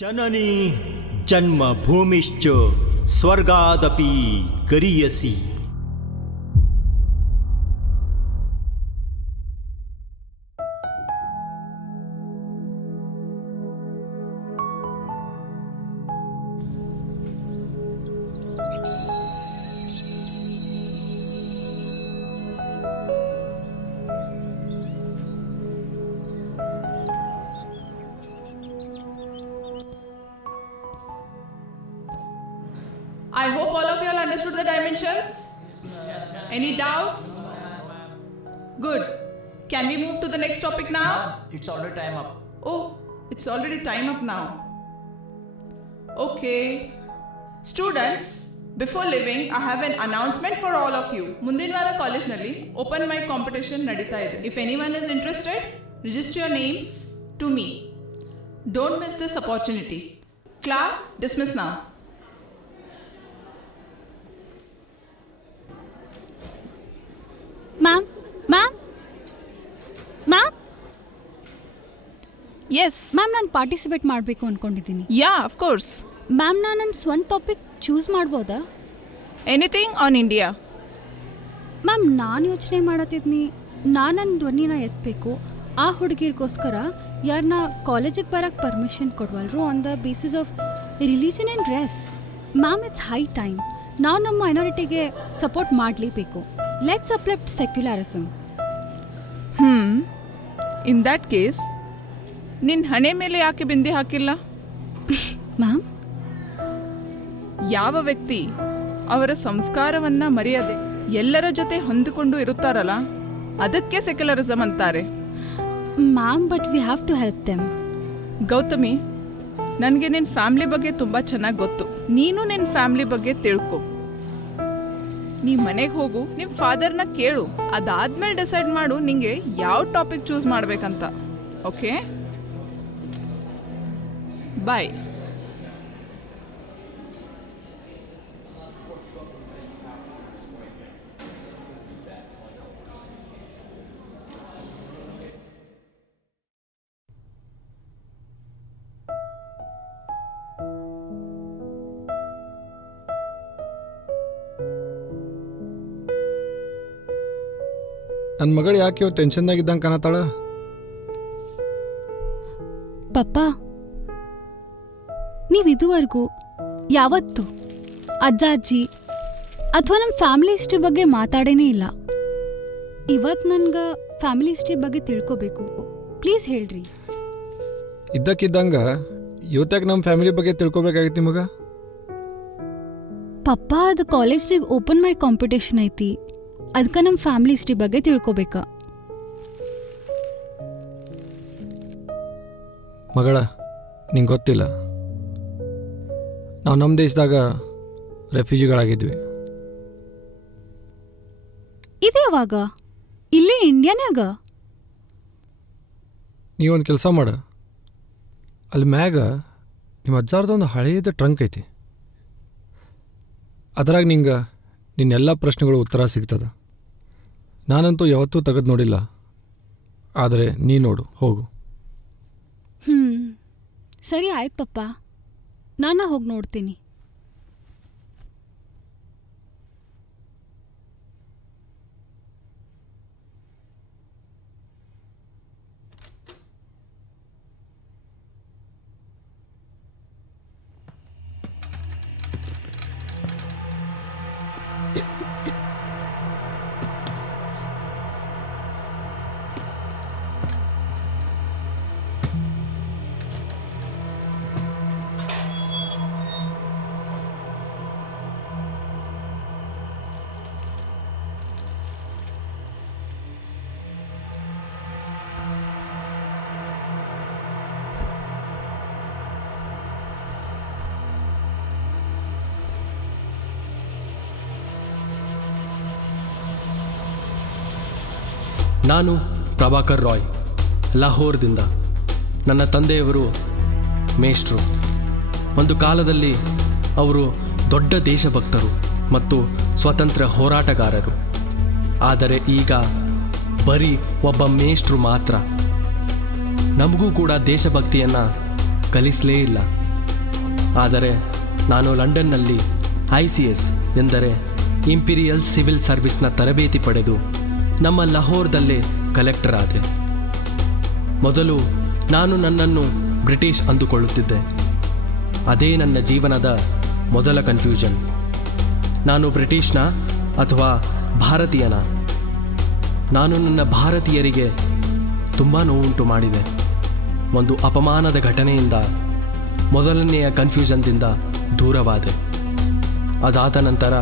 Janani ಜನ್ಮಭೂಮಿಶ್ಚ ಸ್ವರ್ಗಾದಪಿ ಗರೀಯಸಿ. I hope all of you all understood the dimensions. Any doubts? Good. Can we move to the next topic now? It's already time up. Oh, it's already time up now. Okay. Students, before leaving, I have an announcement for all of you. ಮುಂದಿನವಾರ ಕಾಲೇಜ್ನಲ್ಲಿ open mic competition ನಡೀತಾ ಇದೆ. If anyone is interested, register your names to me. Don't miss this opportunity. Class, dismiss now. Ma'am yes ma'am ನಾನು participate ಮಾಡಬೇಕು ಅಂದ್ಕೊಂಡಿದ್ದೀನಿ. Yeah of course. Ma'am ನಾನು ನನ್ನ ಸ್ವಂತ topic choose ಮಾಡ್ಬೋದಾ? Anything on India. ಮ್ಯಾಮ್ ನಾನು ಯೋಚನೆ ಮಾಡತ್ತಿದ್ನಿ, ನಾನು ನನ್ನ ಧ್ವನಿನ ಎತ್ತಬೇಕು. ಆ ಹುಡುಗಿರ್ಗೋಸ್ಕರ ಯಾರನ್ನ ಕಾಲೇಜಿಗೆ ಬರೋಕ್ಕೆ ಪರ್ಮಿಷನ್ ಕೊಡ್ವಲ್ರು on the basis of religion and dress. Ma'am it's high time ನಾವು ನಮ್ಮ ಮೈನಾರಿಟಿಗೆ ಸಪೋರ್ಟ್ ಮಾಡಲೇಬೇಕು. Let's uplift secularism. In that case ನಿನ್ನ ಹಣೆ ಮೇಲೆ ಯಾಕೆ ಬಿಂದಿ ಹಾಕಿಲ್ಲ? ಮ್ಯಾಮ್, ಯಾವ ವ್ಯಕ್ತಿ ಅವರ ಸಂಸ್ಕಾರವನ್ನ ಮರೆಯದೆ ಎಲ್ಲರ ಜೊತೆ ಹೊಂದಿಕೊಂಡು ಇರುತ್ತಾರಲ್ಲ, ಅದಕ್ಕೆ ಸೆಕ್ಯುಲರಿಸಮ್ ಅಂತಾರೆ. Ma'am but we have to help them. Gautami, ನನಗೆ ನಿನ್ನ ಫ್ಯಾಮ್ಲಿ ಬಗ್ಗೆ ತುಂಬ ಚೆನ್ನಾಗಿ ಗೊತ್ತು. ನೀನು ನಿನ್ನ ಫ್ಯಾಮ್ಲಿ ಬಗ್ಗೆ ತಿಳ್ಕೊ. ನೀ ಮನೆಗೆ ಹೋಗು, ನಿಮ್ಮ ಫಾದರ್ನ ಕೇಳು. ಅದಾದ್ಮೇಲೆ ಡಿಸೈಡ್ ಮಾಡು ನಿಂಗೆ ಯಾವ ಟಾಪಿಕ್ ಚೂಸ್ ಮಾಡ್ಬೇಕಂತ. ಓಕೆ, ಬಾಯ್. ನನ್ನ ಮಗಳು ಯಾಕೆ ಇವ್ ಟೆನ್ಷನ್ನಾಗಿದ್ದಂಗೆ ಕಾಣತ್ತಾಳ? ಪಪ್ಪ, ನೀವು ಇದುವರೆಗೂ ಯಾವತ್ತು ಅಜ್ಜ ಅಜ್ಜಿ ಅಥವಾ ನಮ್ಮ ಫ್ಯಾಮಿಲಿ ಹಿಸ್ಟ್ರಿ ಬಗ್ಗೆ ಮಾತಾಡೇನೇ ಇಲ್ಲ. ಇವತ್ತು ನನ್ಗೆ ಫ್ಯಾಮಿಲಿ ಹಿಸ್ಟ್ರಿ ಬಗ್ಗೆ ತಿಳ್ಕೊಬೇಕು. ಪ್ಲೀಸ್ ಹೇಳ್ರಿ. ಇದ್ದಕ್ಕಿದ್ದಂಗೆ ಇವತ್ತಾಗ ನಮ್ಮ ಫ್ಯಾಮಿಲಿ ಬಗ್ಗೆ ತಿಳ್ಕೊಬೇಕಾಗಿತ್ತು ನಿಮಗೆ? ಪಪ್ಪ, ಅದು ಕಾಲೇಜ್ನಾಗ ಓಪನ್ ಮೈಕ್ ಕಾಂಪಿಟೇಷನ್ ಐತಿ, ಅದಕ್ಕೆ ನಮ್ಮ ಫ್ಯಾಮಿಲಿ ಹಿಸ್ಟ್ರಿ ಬಗ್ಗೆ ತಿಳ್ಕೊಬೇಕ. ಮಗಳ, ನಿಂಗೆ ಗೊತ್ತಿಲ್ಲ, ನಾವು ನಮ್ಮ ದೇಶದಾಗ ರೆಫ್ಯೂಜಿಗಳಾಗಿದ್ವಿ. ಇದು ಯಾವಾಗ? ಇಲ್ಲೇ ಇಂಡಿಯಾನಾಗ? ನೀವೊಂದು ಕೆಲಸ ಮಾಡ, ಅಲ್ಲಿ ಮ್ಯಾಗ ನಿಮ್ಮ ಅಜ್ಜಾರ್ದೊಂದು ಹಳೆಯದ ಟ್ರಂಕ್ ಐತಿ. ಅದ್ರಾಗ ನಿಂಗೆ ನಿನ್ನೆಲ್ಲ ಪ್ರಶ್ನೆಗಳು ಉತ್ತರ ಸಿಗ್ತದ. ನಾನಂತೂ ಯಾವತ್ತೂ ತೆಗೆದು ನೋಡಿಲ್ಲ, ಆದರೆ ನೀ ನೋಡು, ಹೋಗು. ಸರಿ ಆಯ್ತು ಪಪ್ಪ, ನಾನು ಹೋಗಿ ನೋಡ್ತೀನಿ. ನಾನು ಪ್ರಭಾಕರ್ ರಾಯ್, ಲಾಹೋರ್ದಿಂದ. ನನ್ನ ತಂದೆಯವರು ಮೇಷ್ಟ್ರು. ಒಂದು ಕಾಲದಲ್ಲಿ ಅವರು ದೊಡ್ಡ ದೇಶಭಕ್ತರು ಮತ್ತು ಸ್ವತಂತ್ರ ಹೋರಾಟಗಾರರು. ಆದರೆ ಈಗ ಬರೀ ಒಬ್ಬ ಮೇಷ್ಟ್ರು ಮಾತ್ರ. ನಮಗೂ ಕೂಡ ದೇಶಭಕ್ತಿಯನ್ನು ಕಲಿಸಲೇ ಇಲ್ಲ. ಆದರೆ ನಾನು ಲಂಡನ್ನಲ್ಲಿ ICS ಎಂದರೆ ಇಂಪೀರಿಯಲ್ ಸಿವಿಲ್ ಸರ್ವಿಸ್ನ ತರಬೇತಿ ಪಡೆದು ನಮ್ಮ ಲಾಹೋರ್ದಲ್ಲೇ ಕಲೆಕ್ಟರ್ ಆದೆ. ಮೊದಲು ನಾನು ನನ್ನನ್ನು ಬ್ರಿಟಿಷ್ ಅಂದುಕೊಳ್ಳುತ್ತಿದ್ದೆ. ಅದೇ ನನ್ನ ಜೀವನದ ಮೊದಲ ಕನ್ಫ್ಯೂಷನ್. ನಾನು ಬ್ರಿಟಿಷ್ನ ಅಥವಾ ಭಾರತೀಯನ? ನಾನು ನನ್ನ ಭಾರತೀಯರಿಗೆ ತುಂಬ ನೋವುಂಟು ಮಾಡಿದೆ. ಒಂದು ಅಪಮಾನದ ಘಟನೆಯಿಂದ ಮೊದಲನೆಯ ಕನ್ಫ್ಯೂಷನ್ದಿಂದ ದೂರವಾದೆ. ಅದಾದ ನಂತರ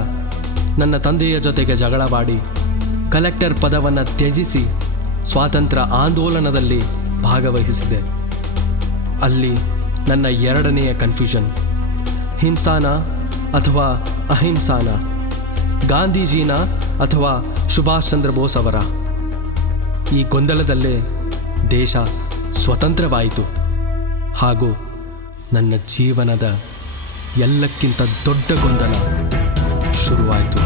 ನನ್ನ ತಂದೆಯ ಜೊತೆಗೆ ಜಗಳವಾಡಿ ಕಲೆಕ್ಟರ್ ಪದವನ್ನು ತ್ಯಜಿಸಿ ಸ್ವಾತಂತ್ರ್ಯ ಆಂದೋಲನದಲ್ಲಿ ಭಾಗವಹಿಸಿದೆ. ಅಲ್ಲಿ ನನ್ನ ಎರಡನೆಯ ಕನ್ಫ್ಯೂಷನ್, ಹಿಂಸಾನ ಅಥವಾ ಅಹಿಂಸಾನ, ಗಾಂಧೀಜಿನ ಅಥವಾ ಸುಭಾಷ್ ಚಂದ್ರ ಬೋಸ್ ಅವರ? ಈ ಗೊಂದಲದಲ್ಲೇ ದೇಶ ಸ್ವತಂತ್ರವಾಯಿತು ಹಾಗೂ ನನ್ನ ಜೀವನದ ಎಲ್ಲಕ್ಕಿಂತ ದೊಡ್ಡ ಗೊಂದಲ ಶುರುವಾಯಿತು.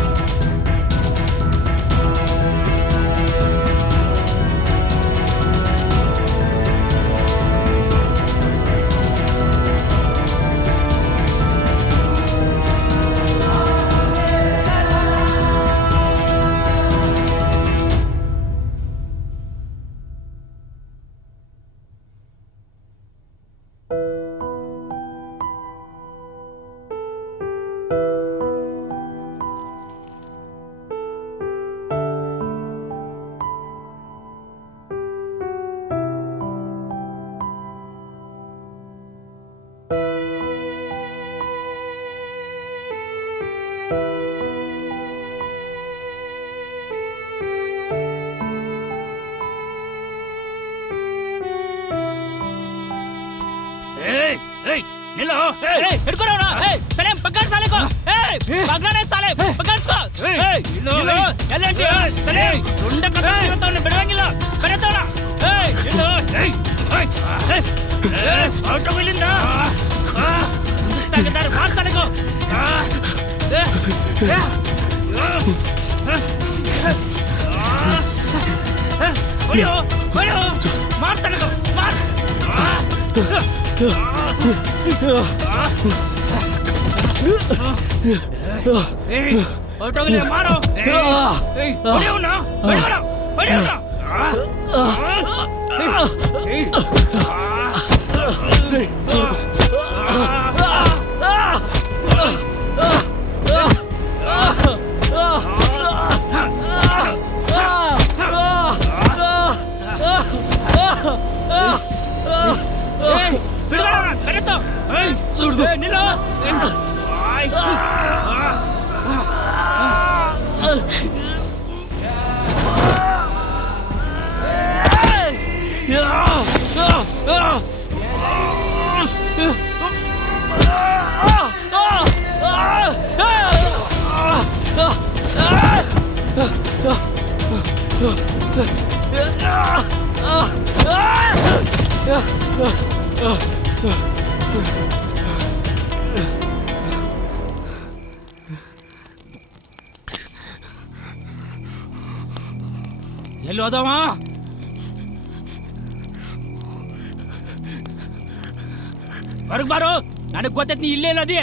मारो ಎಲ್ಲಿ ಹೋದವ? ಹೊರಗೆ ಬಾರೋ, ನನಗೆ ಗೊತ್ತೈತಿ ನೀ ಇಲ್ಲೇ ಇಲ್ಲದಿ.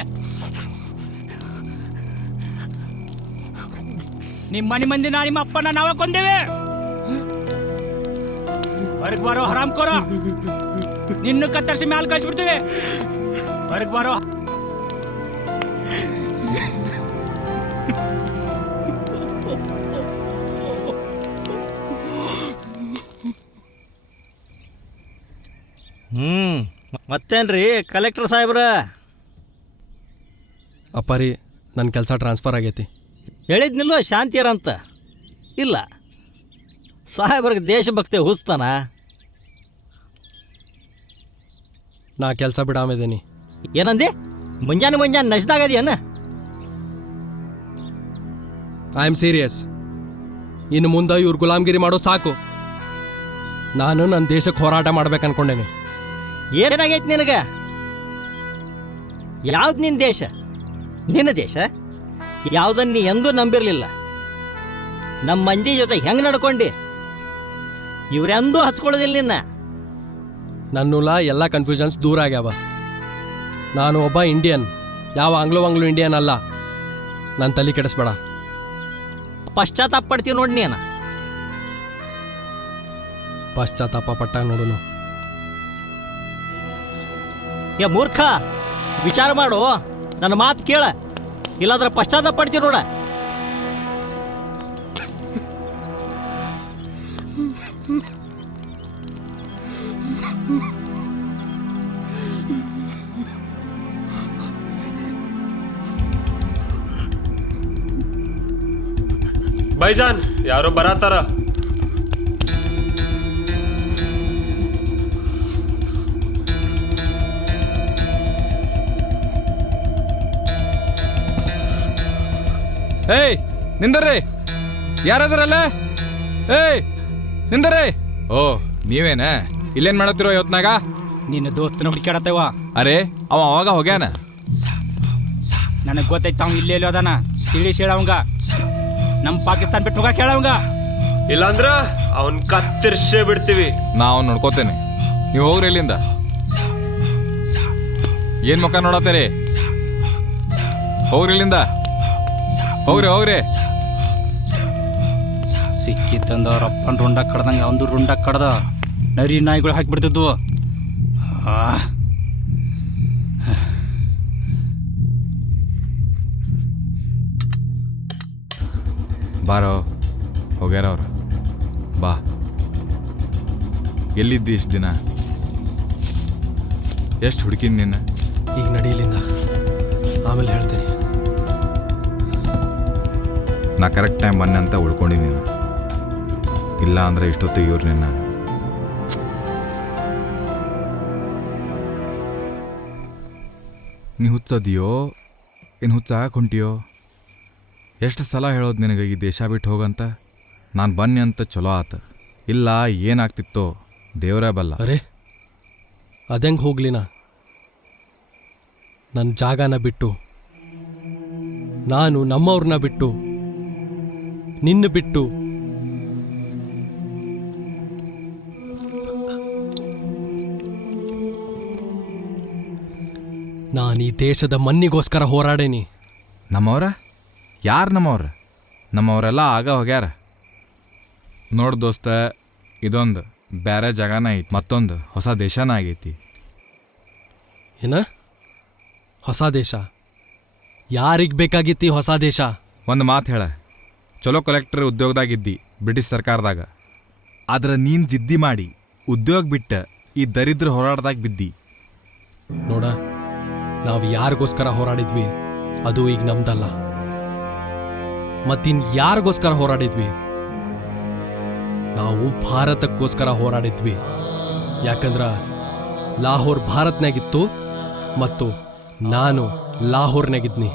ನಿಮ್ಮ ಮನೆ ಮಂದಿನ ನಿಮ್ಮ ಅಪ್ಪನ ನಾವೇ ಕೊಂದೇವೆ. ಹೊರಗೆ ಬಾರೋ ಹರಾಮ್ ಕೋರ, ನಿನ್ನ ಕತ್ತರಿಸಿ ಮ್ಯಾಲ ಕಳಿಸ್ಬಿಡ್ತೀವಿ. ಹೊರಗೆ ಬಾರೋ. ಮತ್ತೇನ್ರಿ ಕಲೆಕ್ಟರ್ ಸಾಹೇಬ್ರ? ಅಪ್ಪ ರೀ, ನನ್ನ ಕೆಲಸ ಟ್ರಾನ್ಸ್ಫರ್ ಆಗೈತಿ. ಹೇಳಿದ್ನಿಲ್ವ ಶಾಂತಿಯರಂತ? ಇಲ್ಲ, ಸಾಹೇಬ್ರಿಗೆ ದೇಶಭಕ್ತಿ ಹುಸ್ತಾನ. ನಾ ಕೆಲಸ ಬಿಡಾಮಿದ್ದೀನಿ. ಏನಂದಿ? ಮುಂಜಾನೆ ನಶ್ದಾಗದಿಯನ್ನ? I am serious. ಇನ್ನು ಮುಂದೆ ಇವ್ರು ಗುಲಾಮ್ಗಿರಿ ಮಾಡೋದು ಸಾಕು. ನಾನು ನನ್ನ ದೇಶಕ್ಕೆ ಹೋರಾಟ ಮಾಡ್ಬೇಕು ಅನ್ಕೊಂಡೇನೆ. ಏನಾಗೈತಿ ನಿನಗೆ? ಯಾವ್ದು ನಿನ್ನ ದೇಶ? ನಿನ್ನ ದೇಶ ಯಾವುದನ್ನು ನೀ ಎಂದೂ ನಂಬಿರಲಿಲ್ಲ. ನಮ್ಮ ಮಂದಿ ಜೊತೆ ಹೆಂಗೆ ನಡ್ಕೊಂಡು ಇವರೆಂದೂ ಹಚ್ಕೊಳ್ಳೋದಿಲ್ಲ ನಿನ್ನ. ನನ್ನೂಲ ಎಲ್ಲ ಕನ್ಫ್ಯೂಷನ್ಸ್ ದೂರ ಆಗ್ಯಾವ. ನಾನು ಒಬ್ಬ ಇಂಡಿಯನ್, ಯಾವ ಆಂಗ್ಲೋ ಇಂಡಿಯನ್ ಅಲ್ಲ. ನನ್ನ ತಲೆ ಕೆಡಿಸ್ಬೇಡ. ಪಶ್ಚಾತ್ತಾಪ ಪಡ್ತೀವಿ ನೋಡಿ ನೀನು. ಪಶ್ಚಾತ್ತಾಪ ಪಟ್ಟ ನೋಡುನು. ಏ ಮೂರ್ಖ, ವಿಚಾರ ಮಾಡು, ನನ್ನ ಮಾತು ಕೇಳ, ಇಲ್ಲಾಂದ್ರೆ ಪಶ್ಚಾತ್ತಾಪ ಪಡ್ತೀವಿ ನೋಡ. ಬೈಜಾನ್ ಯಾರೋ ಬರತ್ತಾರ. ಏಯ್ ನಿಂದರ್ರಿ, ಯಾರದ್ರಲ್ಲ? ಏಯ್ ನಿಂದರ್ರಿ. ಓ ನೀವೇನ? ಇಲ್ಲೇನ್ ಮಾಡತ್ತಿರೋ ಇವತ್ನಾಗ? ನಿನ್ನ ದೋಸ್ತನ ಹುಡುಕ್ಯಾಡತ್ತೇವ. ಅರೆ ಅವ ಅವಾಗ ಹೋಗ್ಯಾನ. ನನಗೆ ಗೊತ್ತೈತೆ ಅವ್ನು ಇಲ್ಲೇ ಅದಾನ. ತಿಳಿಸಿ ಹೇಳವಂಗ, ನಮ್ಮ ಪಾಕಿಸ್ತಾನ ಬಿಟ್ಟು ಹೋಗಕ್ಕೆ ಹೇಳವಂಗ. ಇಲ್ಲಾಂದ್ರ ಅವನ್ ಕತ್ತರಿಸೇ ಬಿಡ್ತೀವಿ. ನಾ ಅವ್ನು ನೋಡ್ಕೋತೇನೆ, ನೀವು ಹೋಗ್ರಿ ಇಲ್ಲಿಂದ. ಏನ್ ಮುಖ ನೋಡತ್ತೀರಿ? ಹೋಗ್ರಿ ಇಲ್ಲಿಂದ, ಹೋಗ್ರಿ ಹೋಗ್ರಿ. ಸಿಕ್ಕಿತ್ತಂದ ಅವ್ರ ಅಪ್ಪನ ರುಂಡ ಕಡ್ದಂಗ ಒಂದು ರುಂಡ ಕಡ್ದ ನರಿ ನಾಯಿಗಳು ಹಾಕಿಬಿಡ್ತಿದ್ವು. ಬಾರೋ, ಹೋಗ್ಯಾರ ಅವ್ರು. ಬಾ. ಎಲ್ಲಿದ್ದಿ ಇಷ್ಟು ದಿನ? ಎಷ್ಟು ಹುಡುಕಿದ್ ನಿನ್ನ? ಈಗ ನಡೀಲಿಂದ, ಆಮೇಲೆ ಹೇಳ್ತೀನಿ. ನಾ ಕರೆಕ್ಟ್ ಟೈಮ್ ಬನ್ನಿ ಅಂತ ಉಳ್ಕೊಂಡಿದ್ದೀನಿ. ಇಲ್ಲ ಅಂದ್ರೆ ಇಷ್ಟೊತ್ತಿಗೆ ಇವ್ರು ನಿನ್ನ ನೀ ಹುಚ್ಚದಿಯೋ ಏನು ಹುಚ್ಚಾಗಕ್ಕೆ ಹೊಂಟಿಯೋ? ಎಷ್ಟು ಸಲ ಹೇಳೋದು ನಿನಗೆ ಈ ದೇಶ ಬಿಟ್ಟು ಹೋಗಂತ? ನಾನು ಬನ್ನಿ ಅಂತ ಚಲೋ ಆತ, ಇಲ್ಲ ಏನಾಗ್ತಿತ್ತೋ ದೇವರೇ ಬಲ್ಲ. ಅರೆ ಅದೆಂಗೆ ಹೋಗ್ಲಿನ? ನನ್ನ ಜಾಗನ ಬಿಟ್ಟು, ನಾನು ನಮ್ಮವ್ರನ್ನ ಬಿಟ್ಟು, ನಿನ್ನ ಬಿಟ್ಟು, ನಾನು ಈ ದೇಶದ ಮಣ್ಣಿಗೋಸ್ಕರ ಹೋರಾಡೇನಿ. ನಮ್ಮವ್ರ? ಯಾರು ನಮ್ಮವ್ರ? ನಮ್ಮವರೆಲ್ಲ ಆಗ ಹೋಗ್ಯಾರ. ನೋಡು ದೋಸ್ತ, ಇದೊಂದು ಬೇರೆ ಜಾಗನ ಐತಿ, ಮತ್ತೊಂದು ಹೊಸ ದೇಶನ ಆಗೈತಿ. ಏನ ಹೊಸ ದೇಶ? ಯಾರಿಗೆ ಬೇಕಾಗಿತ್ತಿ ಹೊಸ ದೇಶ? ಒಂದು ಮಾತು ಹೇಳ, ಚಲೋ ಕಲೆಕ್ಟರ್ ಉದ್ಯೋಗದಾಗಿದ್ದಿ ಬ್ರಿಟಿಷ್ ಸರ್ಕಾರದಾಗ. ಆದ್ರೆ ನೀನು ಜಿದ್ದಿ ಮಾಡಿ ಉದ್ಯೋಗ ಬಿಟ್ಟ ಈ ದರಿದ್ರ ಹೋರಾಟದಾಗ ಬಿದ್ದಿ. ನೋಡ, ನಾವು ಯಾರಿಗೋಸ್ಕರ ಹೋರಾಡಿದ್ವಿ ಅದು ಈಗ ನಮ್ದಲ್ಲ. ಮತ್ತಿನ್ ಯಾರಿಗೋಸ್ಕರ ಹೋರಾಡಿದ್ವಿ? ನಾವು ಭಾರತಕ್ಕೋಸ್ಕರ ಹೋರಾಡಿದ್ವಿ. ಯಾಕಂದ್ರ ಲಾಹೋರ್ ಭಾರತ್ನಾಗಿತ್ತು ಮತ್ತು ನಾನು ಲಾಹೋರ್ನಾಗಿದ್ನಿ.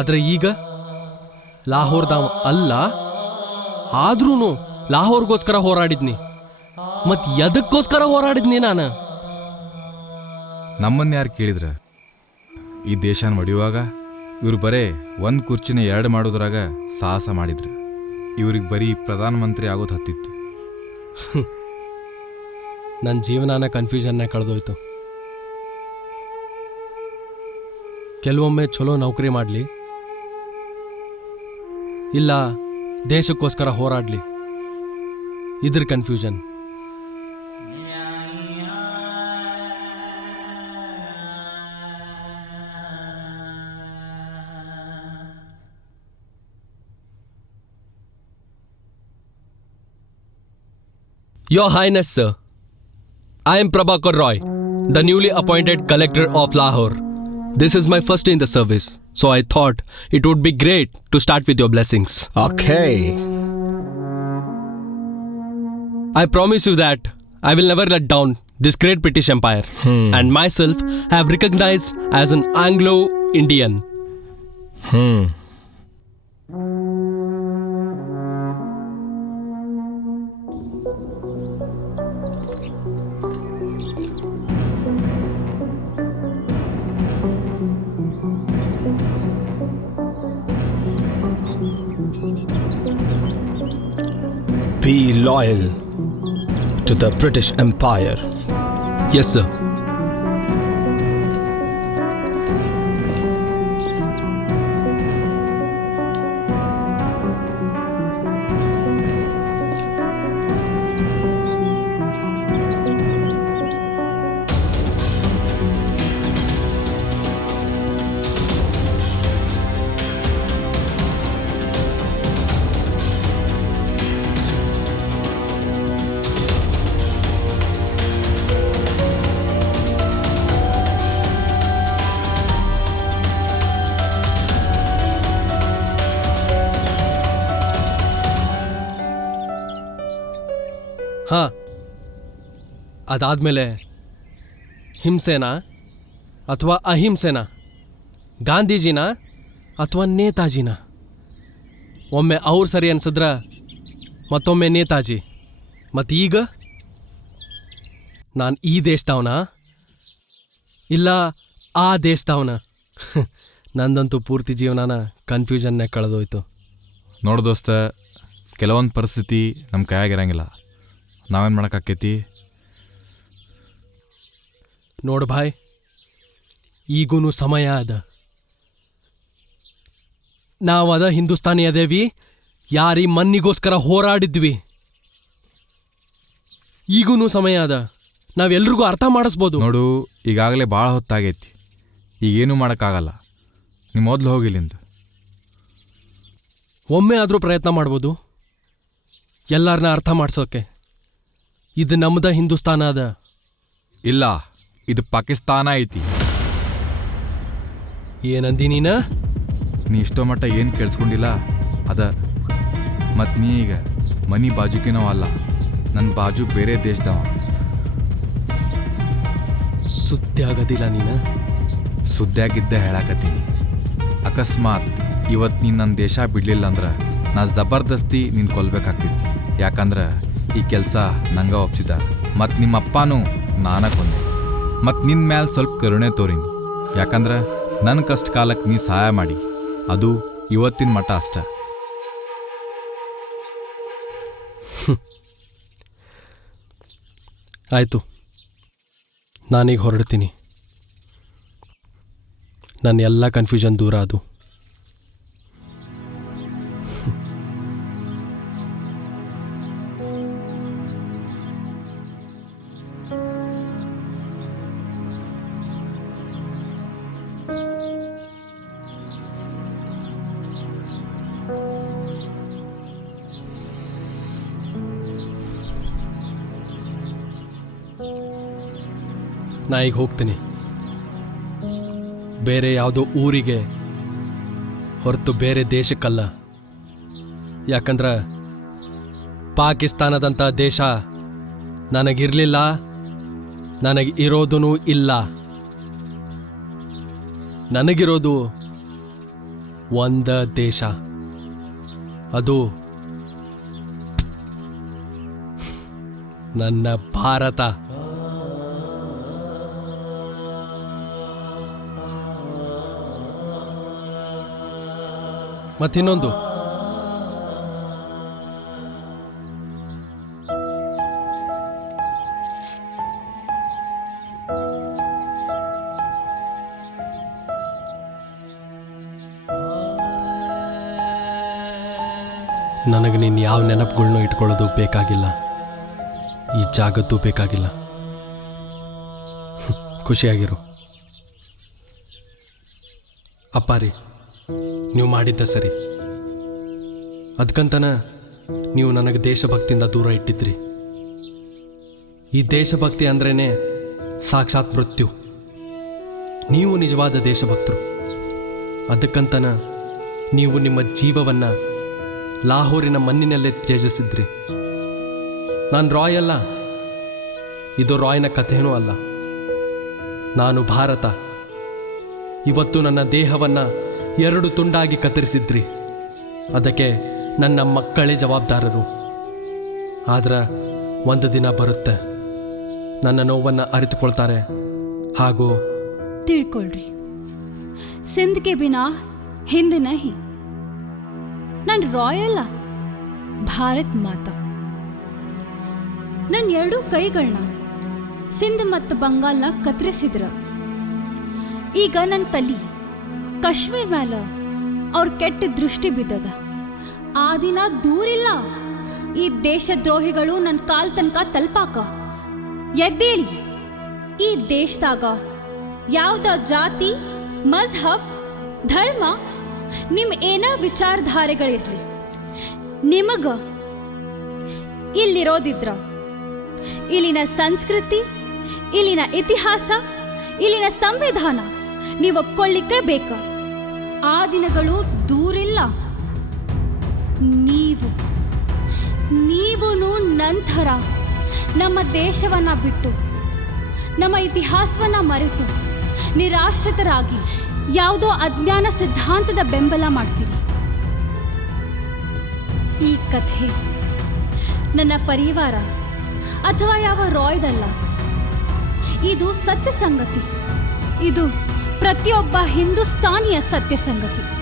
ಆದರೆ ಈಗ ಲಾಹೋರ್ದಾವ್ ಅಲ್ಲ, ಆದ್ರೂ ಲಾಹೋರ್ಗೋಸ್ಕರ ಹೋರಾಡಿದ್ನಿ. ಮತ್ತು ಎದಕ್ಕೋಸ್ಕರ ಹೋರಾಡಿದ್ನಿ ನಾನು? ನಮ್ಮನ್ನು ಯಾರು ಕೇಳಿದ್ರ? ಈ ದೇಶನ ಒಡೆಯುವಾಗ ಇವ್ರು ಬರೇ ಒಂದು ಕುರ್ಚಿನ ಎರಡು ಮಾಡೋದ್ರಾಗ ಸಾಹಸ ಮಾಡಿದ್ರು. ಇವ್ರಿಗೆ ಬರೀ ಪ್ರಧಾನಮಂತ್ರಿ ಆಗೋದು ಹತ್ತಿತ್ತು. ನನ್ನ ಜೀವನನ ಕನ್ಫ್ಯೂಷನ್ನೇ ಕಳೆದೋಯ್ತು. ಕೆಲವೊಮ್ಮೆ ಚಲೋ ನೌಕರಿ ಮಾಡಲಿ, ಇಲ್ಲ ದೇಶಕ್ಕೋಸ್ಕರ ಹೋರಾಡಲಿ, ಇದ್ರ confusion. Your Highness, sir, I am Prabhakar Roy, the newly appointed Collector of Lahore. This is my first day in the service, so I thought it would be great to start with your blessings. Okay. I promise you that I will never let down this great British Empire, and myself have recognized as an Anglo-Indian. Be loyal to the British Empire. Yes, sir. ಹಾಂ, ಅದಾದಮೇಲೆ ಹಿಂಸೆನಾ ಅಥವಾ ಅಹಿಂಸೆನಾ, ಗಾಂಧೀಜಿನ ಅಥವಾ ನೇತಾಜಿನ? ಒಮ್ಮೆ ಅವ್ರು ಸರಿ ಅನ್ಸಿದ್ರ ಮತ್ತೊಮ್ಮೆ ನೇತಾಜಿ, ಮತ್ತು ಈಗ ನಾನು ಈ ದೇಶದವನ ಇಲ್ಲ ಆ ದೇಶದವನ? ನಂದಂತೂ ಪೂರ್ತಿ ಜೀವನನ ಕನ್ಫ್ಯೂಷನ್ನೇ ಕಳೆದೋಯ್ತು. ನೋಡು ದೋಸ್ತ, ಕೆಲವೊಂದು ಪರಿಸ್ಥಿತಿ ನಮ್ಮ ಕೈಯಾಗಿರಂಗಿಲ್ಲ, ನಾವೇನು ಮಾಡೋಕ್ಕಾಕೈತಿ? ನೋಡು ಭಾಯ್, ಈಗೂ ಸಮಯ ಅದ. ನಾವದ ಹಿಂದೂಸ್ತಾನಿ ಅದೇವಿ, ಯಾರೀ ಮಣ್ಣಿಗೋಸ್ಕರ ಹೋರಾಡಿದ್ವಿ. ಈಗೂ ಸಮಯ ಅದ, ನಾವೆಲ್ರಿಗೂ ಅರ್ಥ ಮಾಡಿಸ್ಬೋದು. ನೋಡು, ಈಗಾಗಲೇ ಭಾಳ ಹೊತ್ತಾಗೈತಿ, ಈಗೇನೂ ಮಾಡೋಕ್ಕಾಗಲ್ಲ. ನೀವು ಮೊದಲು ಹೋಗಿಲ್ಲಿಂದ. ಒಮ್ಮೆ ಆದರೂ ಪ್ರಯತ್ನ ಮಾಡ್ಬೋದು ಎಲ್ಲರನ್ನ ಅರ್ಥ ಮಾಡ್ಸೋಕೆ. ಇದು ನಮ್ದ ಹಿಂದೂಸ್ತಾನ ಅದ. ಇಲ್ಲ, ಇದು ಪಾಕಿಸ್ತಾನ ಐತಿ. ಏನಂದಿ ನೀನ? ನೀ ಇಷ್ಟೋ ಮಟ್ಟ ಏನು ಕೇಳಿಸ್ಕೊಂಡಿಲ್ಲ ಅದ. ಮತ್ತು ನೀ ಈಗ ಮನಿ ಬಾಜುಕಿನೋ ಅಲ್ಲ, ನನ್ನ ಬಾಜು ಬೇರೆ ದೇಶದವ. ಸುದ್ದಿ ಆಗೋದಿಲ್ಲ ನೀನ? ಸುದ್ದಿಯಾಗಿದ್ದ ಹೇಳಾಕತ್ತೀನಿ. ಅಕಸ್ಮಾತ್ ಇವತ್ತು ನೀನು ನನ್ನ ದೇಶ ಬಿಡಲಿಲ್ಲ ಅಂದ್ರೆ ನಾ ಜಬರ್ದಸ್ತಿ ನೀನು ಕೊಲ್ಬೇಕಾಗ್ತಿತ್ತು. ಯಾಕಂದ್ರೆ ಈ ಕೆಲಸ ನಂಗೆ ಒಪ್ಸಿದ. ಮತ್ತು ನಿಮ್ಮ ಅಪ್ಪನೂ ನಾನ ಕೊಂದೆ. ಮತ್ತು ನಿನ್ನ ಮ್ಯಾಲೆ ಸ್ವಲ್ಪ ಕರುಣೆ ತೋರಿನಿ. ಯಾಕಂದ್ರೆ ನನ್ನ ಕಷ್ಟ ಕಾಲಕ್ಕೆ ನೀ ಸಹಾಯ ಮಾಡಿ, ಅದು ಇವತ್ತಿನ ಮಟ್ಟ ಅಷ್ಟ. ಆಯಿತು, ನಾನೀಗ ಹೊರಡ್ತೀನಿ. ನನ್ನ ಎಲ್ಲ ಕನ್ಫ್ಯೂಷನ್ ದೂರ ಅದು. ನಾ ಈಗ ಹೋಗ್ತೀನಿ, ಬೇರೆ ಯಾವುದೋ ಊರಿಗೆ ಹೊರತು ಬೇರೆ ದೇಶಕ್ಕಲ್ಲ. ಯಾಕಂದ್ರೆ ಪಾಕಿಸ್ತಾನದಂಥ ದೇಶ ನನಗಿರಲಿಲ್ಲ, ನನಗೆ ಇರೋದೂ ಇಲ್ಲ. ನನಗಿರೋದು ಒಂದ ದೇಶ, ಅದು ನನ್ನ ಭಾರತ. ಮತ್ತಿನ್ನೊಂದು, ನನಗೆ ನೀನು ಯಾವ ನೆನಪುಗಳ್ನೂ ಇಟ್ಕೊಳ್ಳೋದು ಬೇಕಾಗಿಲ್ಲ, ಈ ಜಾಗದ್ದು ಬೇಕಾಗಿಲ್ಲ. ಖುಷಿಯಾಗಿರು. ಅಪ್ಪಾರಿ, ನೀವು ಮಾಡಿದ್ದ ಸರಿ. ಅದಕ್ಕಂತನ ನೀವು ನನಗೆ ದೇಶಭಕ್ತಿಯಿಂದ ದೂರ ಇಟ್ಟಿದ್ರಿ. ಈ ದೇಶಭಕ್ತಿ ಅಂದ್ರೇ ಸಾಕ್ಷಾತ್ ಮೃತ್ಯು. ನೀವು ನಿಜವಾದ ದೇಶಭಕ್ತರು. ಅದಕ್ಕಂತನ ನೀವು ನಿಮ್ಮ ಜೀವವನ್ನು ಲಾಹೋರಿನ ಮಣ್ಣಿನಲ್ಲೇ ತ್ಯಜಿಸಿದ್ರಿ. ನಾನು ರಾಯ್ ಅಲ್ಲ, ಇದು ರಾಯ್ನ ಕಥೆಯೂ ಅಲ್ಲ. ನಾನು ಭಾರತ. ಇವತ್ತು ನನ್ನ ದೇಹವನ್ನು 2 ತುಂಡಾಗಿ ಕತ್ತರಿಸಿದ್ರಿ. ಅದಕ್ಕೆ ನನ್ನ ಮಕ್ಕಳೇ ಜವಾಬ್ದಾರರು. ಆದ್ರೆ ಒಂದು ದಿನ ಬರುತ್ತೆ, ನನ್ನ ನೋವನ್ನು ಅರಿತುಕೊಳ್ತಾರೆ. ಹಾಗೂ ತಿಳ್ಕೊಳ್ರಿ, ಸಿಂಧ್ಗೆ ಬಿನಾ ಹಿಂದ್ ನಹಿ. ನಾನು ರಾಯಲ್ಲ, ಭಾರತ್ ಮಾತಾ. ನನ್ನ 2 ಕೈಗಳನ್ನ ಸಿಂಧ್ ಮತ್ತು ಬಂಗಾಲ್ನ ಕತ್ತರಿಸಿದ್ರ. ಈಗ ನನ್ನ ತಲಿ ಕಾಶ್ಮೀರ್ ಮೇಲೆ ಅವ್ರ ಕೆಟ್ಟ ದೃಷ್ಟಿ ಬಿದ್ದದ. ಆ ದಿನ ದೂರಿಲ್ಲ ಈ ದೇಶದ್ರೋಹಿಗಳು ನನ್ನ ಕಾಲ್ ತನಕ ತಲುಪಾಕ. ಎದ್ದೇಳಿ, ಈ ದೇಶದಾಗ ಯಾವ್ದ ಜಾತಿ, ಮಜ್ಹಬ್, ಧರ್ಮ, ನಿಮ್ಮ ಏನ ವಿಚಾರಧಾರೆಗಳಿರ್ಲಿ, ನಿಮಗ ಇಲ್ಲಿರೋದಿದ್ರ ಇಲ್ಲಿನ ಸಂಸ್ಕೃತಿ, ಇಲ್ಲಿನ ಇತಿಹಾಸ, ಇಲ್ಲಿನ ಸಂವಿಧಾನ ನೀವು ಒಪ್ಕೊಳ್ಳಿಕ್ಕೆ ಬೇಕ. ಆ ದಿನಗಳು ದೂರಿಲ್ಲ. ನೀವೂ ನಂತರ ನಮ್ಮ ದೇಶವನ್ನು ಬಿಟ್ಟು ನಮ್ಮ ಇತಿಹಾಸವನ್ನು ಮರೆತು ನಿರಾಶ್ರಿತರಾಗಿ ಯಾವುದೋ ಅಜ್ಞಾನ ಸಿದ್ಧಾಂತದ ಬೆಂಬಲ ಮಾಡ್ತೀರಿ. ಈ ಕಥೆ ನನ್ನ ಪರಿವಾರ ಅಥವಾ ಯಾವ ರಾಯ್ದಲ್ಲ. ಇದು ಸತ್ಯ ಸಂಗತಿ. ಇದು ಪ್ರತಿಯೊಬ್ಬ ಹಿಂದೂಸ್ತಾನಿಯ ಸತ್ಯ ಸಂಗತಿ.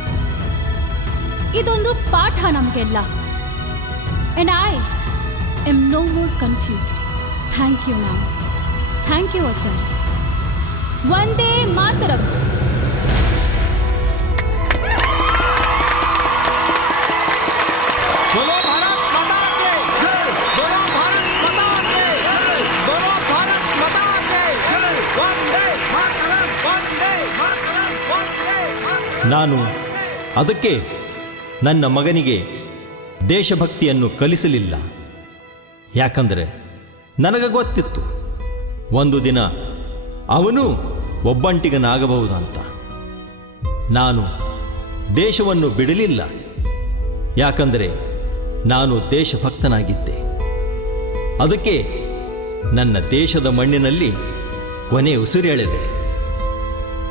ಇದೊಂದು ಪಾಠ ನಮಗೆಲ್ಲ. And I am no more confused. Thank you, ma'am. Thank you, Acharya. Vande Mataram. बोलो भारत माता के जय, बोलो भारत माता के जय, बोलो भारत माता के जय, वंदे मातरम, वंदे मातरम, वंदे मातरम. ನಾನು ಅದಕ್ಕೆ ನನ್ನ ಮಗನಿಗೆ ದೇಶಭಕ್ತಿಯನ್ನು ಕಲಿಸಲಿಲ್ಲ. ಯಾಕಂದರೆ ನನಗೆ ಗೊತ್ತಿತ್ತು ಒಂದು ದಿನ ಅವನು ಒಬ್ಬಂಟಿಗನಾಗಬಹುದಂತ. ನಾನು ದೇಶವನ್ನು ಬಿಡಲಿಲ್ಲ. ಯಾಕಂದರೆ ನಾನು ದೇಶಭಕ್ತನಾಗಿದ್ದೆ. ಅದಕ್ಕೆ ನನ್ನ ದೇಶದ ಮಣ್ಣಿನಲ್ಲಿ ಕೊನೆ ಉಸಿರೆಳೆದೆ.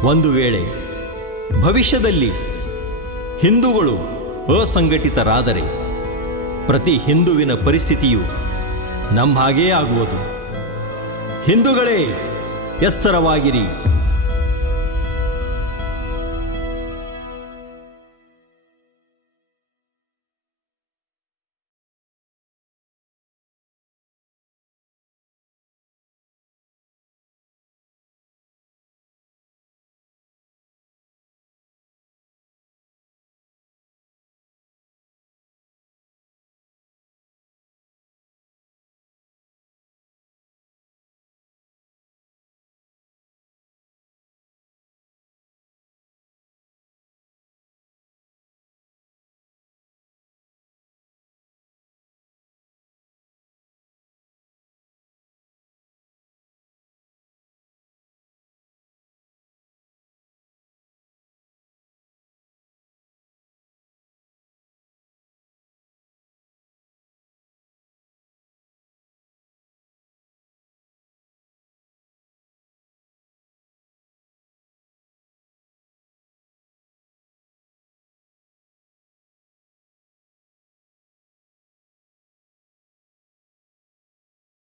ಒಂದು ವೇಳೆ ಭವಿಷ್ಯದಲ್ಲಿ ಹಿಂದೂಗಳು ಅಸಂಘಟಿತರಾದರೆ ಪ್ರತಿ ಹಿಂದುವಿನ ಪರಿಸ್ಥಿತಿಯು ನಮ್ಮ ಹಾಗೇ ಆಗುವುದು. ಹಿಂದೂಗಳೇ ಎಚ್ಚರವಾಗಿರಿ.